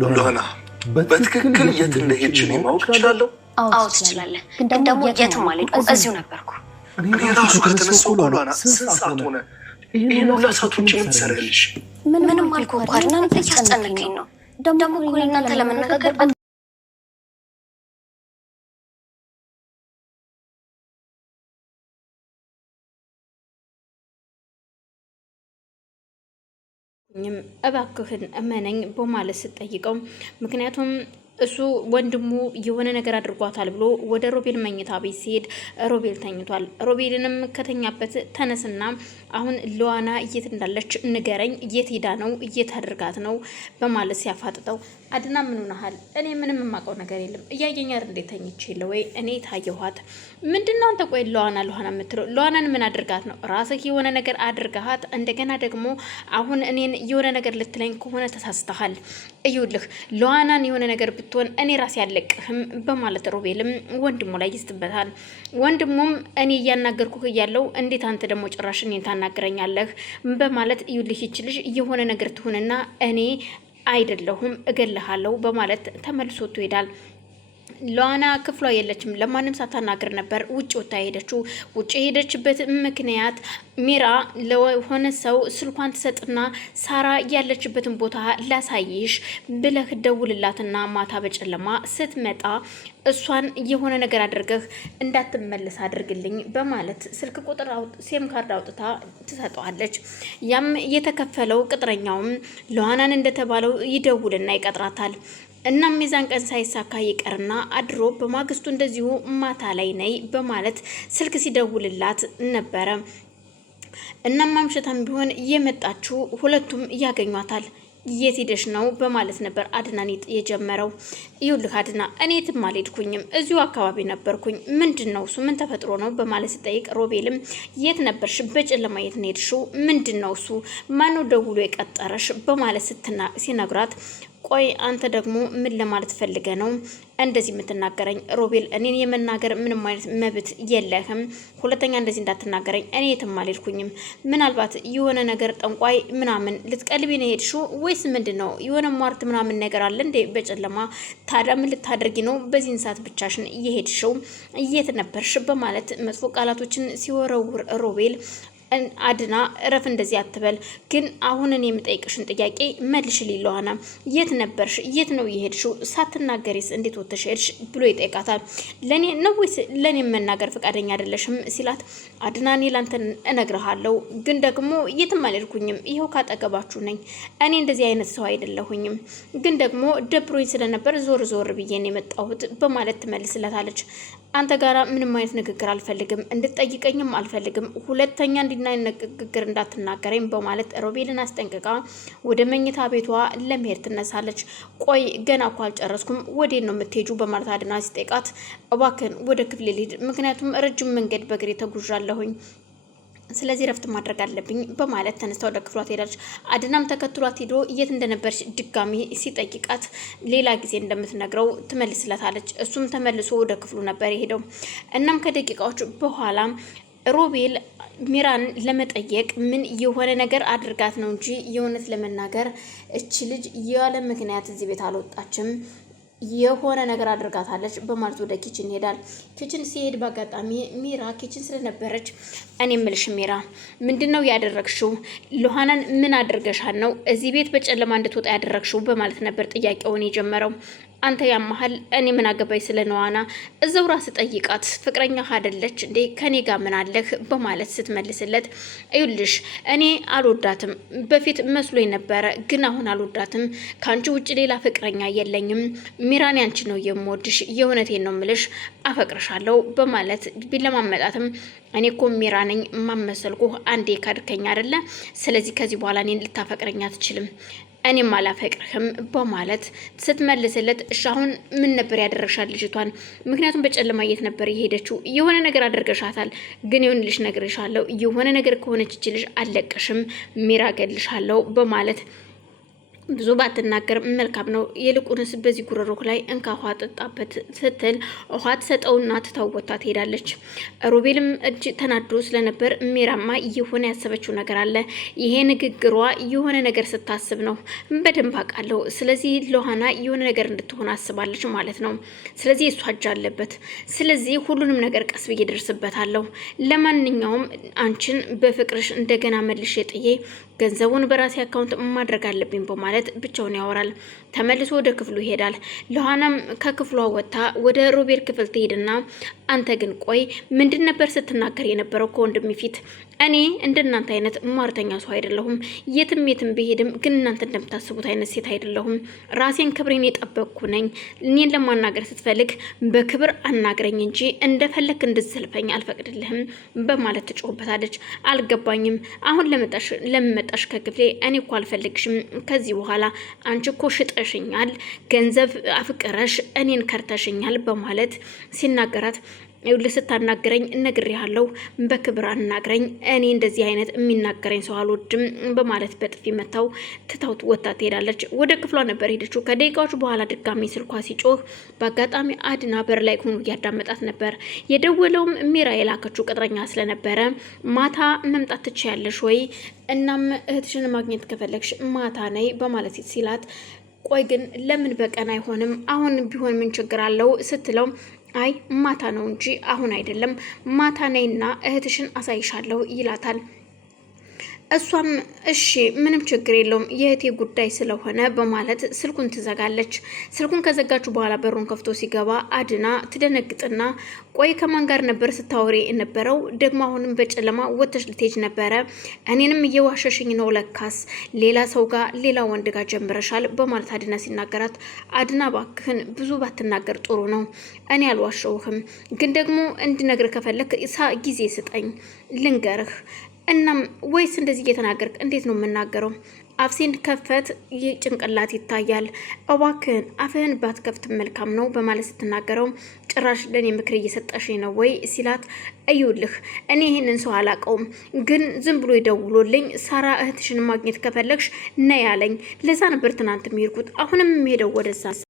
ሎሃና በትክክል የት እንደሄድሽ እኔ ማወቅ እችላለሁ? አዎ ትችላለህ። ግን ደግሞ የትም አልሄድኩም፣ እዚሁ ነበርኩ። እኔ ራሱ ከተነሳሁ ሎሃና ስንት ሰዓት ሆነ? ይሄን ሁላ ሰዓት ውጪ ምን ትሰሪያለሽ? ምንም አልኩህ እኮ አድናን፣ እያስጨነቀኝ ነው። ደግሞ እኮ እናንተ ለመነጋገር እባክህን እመነኝ በማለት ስትጠይቀው ምክንያቱም እሱ ወንድሙ የሆነ ነገር አድርጓታል ብሎ ወደ ሮቤል መኝታ ቤት ሲሄድ ሮቤል ተኝቷል። ሮቤልንም ከተኛበት ተነስና አሁን ሎሃና የት እንዳለች ንገረኝ፣ የት ሄዳ ነው፣ የት አድርጋት ነው በማለት ሲያፋጥጠው አድና ምን ሆነሃል? እኔ ምንም የማውቀው ነገር የለም። እያየኛር እንዴት ተኝቼ የለ ወይ እኔ ታየኋት። ምንድነው አንተ? ቆይ ሎሃና የምትለው ሎሃናን ምን አድርጋት ነው? ራስህ የሆነ ነገር አድርጋሃት እንደገና ደግሞ አሁን እኔን የሆነ ነገር ልትለኝ ከሆነ ተሳስተሃል። እዩልህ ሎሃናን የሆነ ነገር ብትሆን እኔ ራሴ ያለቅህም በማለት ሮቤልም ወንድሙ ላይ ይስትበታል። ወንድሙም እኔ እያናገርኩህ እያለው እንዴት አንተ ደግሞ ጭራሽ እኔን ታናግረኛለህ? በማለት እዩልህ ይችልሽ የሆነ ነገር ትሆንና እኔ አይደለሁም እገልሃለሁ በማለት ተመልሶ ይሄዳል። ሎሃና ክፍሏ የለችም። ለማንም ሳታናግር ነበር ውጭ ወጣ ሄደችው። ውጭ ሄደችበት ምክንያት ሚራ ለሆነ ሰው ስልኳን ትሰጥና ሳራ ያለችበትን ቦታ ላሳይሽ ብለህ ደውልላትና ማታ በጨለማ ስትመጣ እሷን የሆነ ነገር አድርገህ እንዳትመለስ አድርግልኝ በማለት ስልክ ቁጥር ሴም ካርድ አውጥታ ትሰጠዋለች። ያም የተከፈለው ቅጥረኛውም ሎሃናን እንደተባለው ይደውልና ይቀጥራታል። እናም የዛን ቀን ሳይሳካ ይቀርና አድሮ በማግስቱ እንደዚሁ ማታ ላይ ነይ በማለት ስልክ ሲደውልላት ነበረ። እናም ማምሸታም ቢሆን የመጣችው ሁለቱም ያገኟታል። የት ሄደሽ ነው በማለት ነበር አድናን የጀመረው። ይኸውልህ አድና እኔ የትም አልሄድኩኝም፣ እዚሁ አካባቢ ነበርኩኝ። ምንድን ነው እሱ? ምን ተፈጥሮ ነው በማለት ስጠይቅ ሮቤልም የት ነበርሽ? በጨለማ የት ነው ሄድሽው? ምንድን ነው እሱ? ማነው ደውሎ የቀጠረሽ? በማለት ሲነግራት ቆይ አንተ ደግሞ ምን ለማለት ፈልገ ነው እንደዚህ የምትናገረኝ? ሮቤል እኔን የመናገር ምንም አይነት መብት የለህም። ሁለተኛ እንደዚህ እንዳትናገረኝ። እኔ የትም አልሄድኩኝም። ምናልባት የሆነ ነገር ጠንቋይ ምናምን ልትቀልቢ ነው ሄድሽው ወይስ ምንድን ነው? የሆነ ሟርት ምናምን ነገር አለ እንዴ በጨለማ? ታዲያ ምን ልታደርጊ ነው በዚህን ሰዓት ብቻሽን እየሄድሽው? የት ነበርሽ? በማለት መጥፎ ቃላቶችን ሲወረውር ሮቤል አድና እረፍ፣ እንደዚህ አትበል። ግን አሁንን የምጠይቅሽን ጥያቄ መልሽልኝ ሎሃና፣ የት ነበርሽ? የት ነው የሄድሽው? ሳትናገሪስ እንዴት ወጥተሽ ሄድሽ? ብሎ ይጠይቃታል። ለኔ ነው ወይስ ለኔ መናገር ፈቃደኛ አይደለሽም? ሲላት አድና እኔ ላንተ እነግርሃለሁ፣ ግን ደግሞ የትም አልሄድኩኝም፣ ይኸው ካጠገባችሁ ነኝ። እኔ እንደዚህ አይነት ሰው አይደለሁኝም፣ ግን ደግሞ ደብሮኝ ስለነበር ዞር ዞር ብዬ ነው የመጣሁት በማለት ትመልስለታለች። አንተ ጋራ ምንም አይነት ንግግር አልፈልግም፣ እንድትጠይቀኝም አልፈልግም። ሁለተኛ ንግግር እንዳትናገረኝ በማለት ሮቤልን አስጠንቅቃ ወደ መኝታ ቤቷ ለመሄድ ትነሳለች። ቆይ ገና እኮ አልጨረስኩም፣ ወዴት ነው የምትሄጁ? በማለት አድና ሲጠይቃት እባክህን ወደ ክፍል ልሂድ፣ ምክንያቱም ረጅም መንገድ በእግሬ ተጉዣለሁኝ፣ ስለዚህ ረፍት ማድረግ አለብኝ በማለት ተነስታ ወደ ክፍሏ ትሄዳለች። አድናም ተከትሏት ሄዶ የት እንደነበረች ድጋሚ ሲጠይቃት ሌላ ጊዜ እንደምትነግረው ትመልስለታለች። እሱም ተመልሶ ወደ ክፍሉ ነበር የሄደው። እናም ከደቂቃዎች በኋላ ሮቤል ሚራን ለመጠየቅ ምን የሆነ ነገር አድርጋት ነው እንጂ የእውነት ለመናገር እች ልጅ ያለ ምክንያት እዚህ ቤት አልወጣችም፣ የሆነ ነገር አድርጋታለች በማለት ወደ ኪችን ይሄዳል። ኪችን ሲሄድ በአጋጣሚ ሚራ ኪችን ስለነበረች እኔ እምልሽ ሚራ ምንድነው ያደረግሽው? ሎሃናን ምን አድርገሻል ነው እዚህ ቤት በጨለማ እንድትወጣ ያደረግሽው? በማለት ነበር ጥያቄውን የጀመረው። አንተ ያማሃል፣ እኔ ምን አገባኝ ስለ ሎሃና? እዛው ራስ ጠይቃት፣ ፍቅረኛ አይደለች እንዴ? ከኔ ጋር ምን አለህ? በማለት ስትመልስለት እዩልሽ እኔ አልወዳትም፣ በፊት መስሎኝ ነበረ፣ ግን አሁን አልወዳትም። ካንቺ ውጭ ሌላ ፍቅረኛ የለኝም። ሚራን ያንቺ ነው የምወድሽ፣ የእውነቴን ነው ምልሽ፣ አፈቅርሻለሁ በማለት ቢለማመጣትም እኔ እኮ ሚራ ነኝ ማመሰልኩ፣ አንዴ ካድከኝ አይደለ? ስለዚህ ከዚህ በኋላ እኔን ልታፈቅረኝ አትችልም፣ እኔም አላፈቅርህም በማለት ስትመልስለት እሺ አሁን ምን ነበር ያደረግሻት ልጅቷን? ምክንያቱም በጨለማ የት ነበር የሄደችው? የሆነ ነገር አድርገሻታል፣ ግን ይሁንልሽ ነግሬሻለሁ፣ የሆነ ነገር ከሆነች ልጅ አልለቅሽም፣ ሚራ እገልሻለሁ በማለት ብዙ ባትናገር መልካም ነው። ይልቁንስ በዚህ ጉረሮክ ላይ እንካ ውሃ ጠጣበት ስትል ውሃ ትሰጠውና ትታወታ ትሄዳለች። ሮቤልም እጅ ተናዶ ስለነበር ሜራማ የሆነ ያሰበችው ነገር አለ። ይሄ ንግግሯ የሆነ ነገር ስታስብ ነው። በደንብ አውቃለሁ። ስለዚህ ለውሃና የሆነ ነገር እንድትሆን አስባለች ማለት ነው። ስለዚህ እሷ እጅ አለበት። ስለዚህ ሁሉንም ነገር ቀስ ብዬ ደርስበታለሁ። ለማንኛውም አንቺን በፍቅርሽ እንደገና መልሼ ጥዬ ገንዘቡን በራሴ አካውንት ማድረግ አለብኝ በማለት ብቻውን ያወራል። ተመልሶ ወደ ክፍሉ ይሄዳል። ለሃናም ከክፍሏ ወጥታ ወደ ሮቤል ክፍል ትሄድና አንተ ግን ቆይ ምንድን ነበር ስትናገር የነበረው ከወንድሜ ፊት? እኔ እንደናንተ አይነት ሟርተኛ ሰው አይደለሁም። የትም ብሄድም ግን እናንተ እንደምታስቡት አይነት ሴት አይደለሁም። ራሴን ክብሬን የጠበቅኩ ነኝ። እኔን ለማናገር ስትፈልግ በክብር አናግረኝ እንጂ እንደፈለክ እንድትዘልፈኝ አልፈቅድልህም በማለት ትጮህበታለች። አልገባኝም። አሁን ለመጣሽ ከክፍሌ እኔ እኮ አልፈልግሽም። ከዚህ በኋላ አንቺ እኮ ሽጠሽኛል፣ ገንዘብ አፍቅረሽ እኔን ከርተሽኛል በማለት ሲናገራት ስታናግረኝ ነግሬሃለሁ፣ በክብር አናግረኝ፣ እኔ እንደዚህ አይነት የሚናገረኝ ሰው አልወድም በማለት በጥፊ መታው። ትታውት ወጣ ትሄዳለች። ወደ ክፍሏ ነበር ሄደችው። ከደቂቃዎች በኋላ ድጋሚ ስልኳ ሲጮህ በአጋጣሚ አድና በር ላይ ሆኖ እያዳመጣት ነበር። የደወለውም ሜራ የላከችው ቅጥረኛ ስለነበረ ማታ መምጣት ትችያለሽ ወይ? እናም እህትሽን ማግኘት ከፈለግሽ ማታ ነይ በማለት ሲላት፣ ቆይ ግን ለምን በቀን አይሆንም? አሁን ቢሆን ምን ችግር አለው ስትለው አይ ማታ ነው እንጂ አሁን አይደለም፣ ማታ ነይና እህትሽን አሳይሻለሁ ይላታል። እሷም እሺ ምንም ችግር የለውም የእህቴ ጉዳይ ስለሆነ በማለት ስልኩን ትዘጋለች። ስልኩን ከዘጋችሁ በኋላ በሩን ከፍቶ ሲገባ አድና ትደነግጥና ቆይ ከማን ጋር ነበር ስታወሪ የነበረው? ደግሞ አሁንም በጨለማ ወጥተሽ ልትሄጂ ነበረ። እኔንም እየዋሸሽኝ ነው ለካስ ሌላ ሰው ጋር ሌላ ወንድ ጋር ጀምረሻል በማለት አድና ሲናገራት፣ አድና ባክህን ብዙ ባትናገር ጥሩ ነው። እኔ አልዋሸውህም፣ ግን ደግሞ እንድነግርህ ከፈለክ ጊዜ ስጠኝ ልንገርህ። እናም ወይስ እንደዚህ እየተናገርክ እንዴት ነው የምናገረው? አፍሴን ከፈት ጭንቅላት ይታያል። እባክህን አፍህን ባትከፍት መልካም ነው በማለት ስትናገረው፣ ጭራሽ ለኔ ምክር እየሰጠሽኝ ነው ወይ ሲላት፣ እዩልህ እኔ ይሄንን ሰው አላውቀውም፣ ግን ዝም ብሎ ይደውሎልኝ ሳራ እህትሽን ማግኘት ከፈለግሽ ነይ ያለኝ። ለዛ ነበር ትናንት የሚሄድኩት፣ አሁንም የምሄደው ወደዛ